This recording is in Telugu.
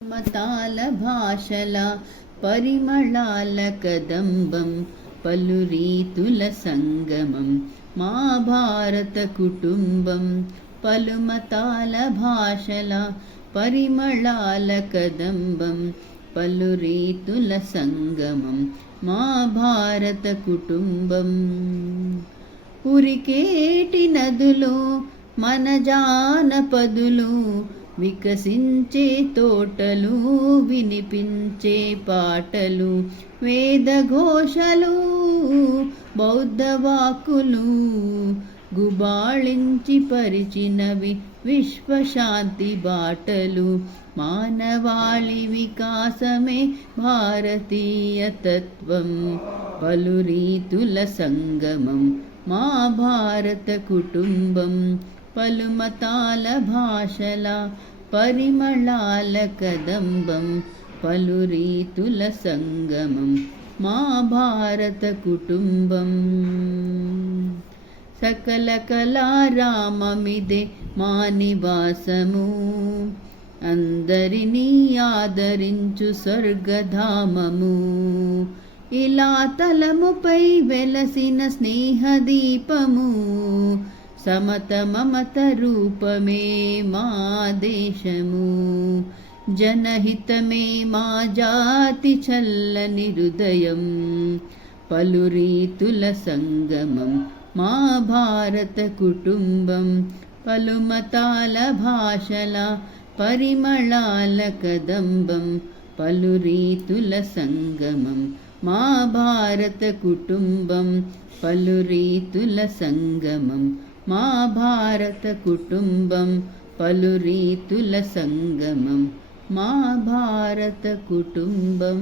మతాల భాషల పరిమళాల కదంబం పలు రీతుల సంగమం మా భారత కుటుంబం. పలుమతాల భాషల పరిమళాల కదంబం పలు రీతుల సంగమం మా భారత కుటుంబం. ఉరికేటి నదులు మన జానపదులు, వికసించే తోటలు, వినిపించే పాటలు, వేదఘోషలు, బౌద్ధ వాక్కులు, గుబాళించి పరిచినవి విశ్వశాంతి బాటలు. మానవాళి వికాసమే భారతీయ తత్వం, పలు రీతుల సంగమం మా భారత కుటుంబం. పలుమతాల భాషల పరిమళాల కదంబం పలు రీతుల సంగమం మా భారత కుటుంబం. సకల కళారామమిదే మా నివాసము, అందరినీ ఆదరించు స్వర్గధామము. ఇలా తలముపై వెలసిన స్నేహదీపము, సమత మమత రూపమే మా దేశము. జనహితమే మా జాతి చల్లని హృదయం, పలు రీతుల సంగమం మా భారత కుటుంబం. పలుమతాల భాషల పరిమళాల కదంబం పలు రీతుల సంగమం మా భారత కుటుంబం. పలు రీతుల సంగమం మా భారత కుటుంబం. పలు రీతుల సంగమం మా భారత కుటుంబం.